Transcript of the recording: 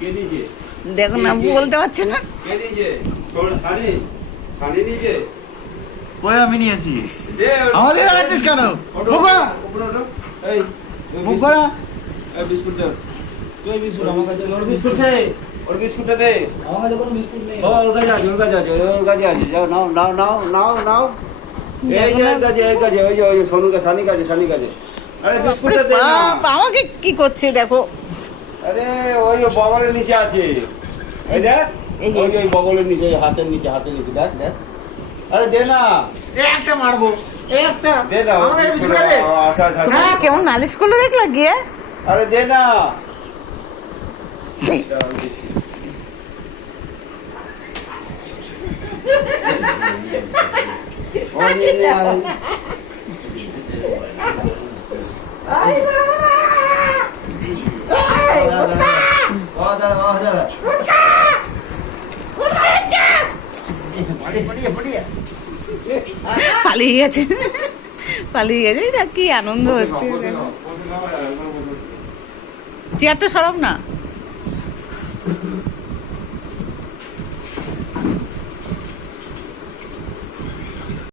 কে দিয়েছে? দেখো না, বলতে পারছে না। কে দিয়েছে? তোর সানি সানি দিয়েছে? কই আমি নিয়েছি? দে আমাদের আছিস কেন? ওঠো, মুখ করা। ওঠো, ওঠো। এই মুখ করা। এই বিস্কুট দে। তুই বিস্কুট আমার কাছে ওর বিস্কুট দে। ওর বিস্কুটটা দে। আমার কাছে কোনো বিস্কুট নেই। ও ওর কাছে আছে, ওর কাছে আছে, ওর কাছে আছে। যাও নাও নাও নাও নাও নাও। এই যে এর কাছে, এর কাছে, ওই যে সোনুর কাছে, সানির কাছে, সানির কাছে। আরে বিস্কুটটা দে না। বাপ, আমাকে কি করছে দেখো। আরে ওই বগলের নিচে আছে। এই দেখ, এই যে। ওই বগলের নিচে, ওই হাতের নিচে, হাতের নিচে দেখ দেখ। আরে দে না, একটা মারবো। একটা। দে না। আমার কাছে বিস্কুট আছে। আশা থাকে। তুমি কেমন নালিশ করলো দেখলা গিয়ে। আরে দে না। ও নিয়ে নে আয়। ও দাঁড়া, ও দাঁড়া। পালিয়ে গেছে, পালিয়ে গেছে। এটা কি আনন্দ হচ্ছে। চেয়ারটা সরাব না।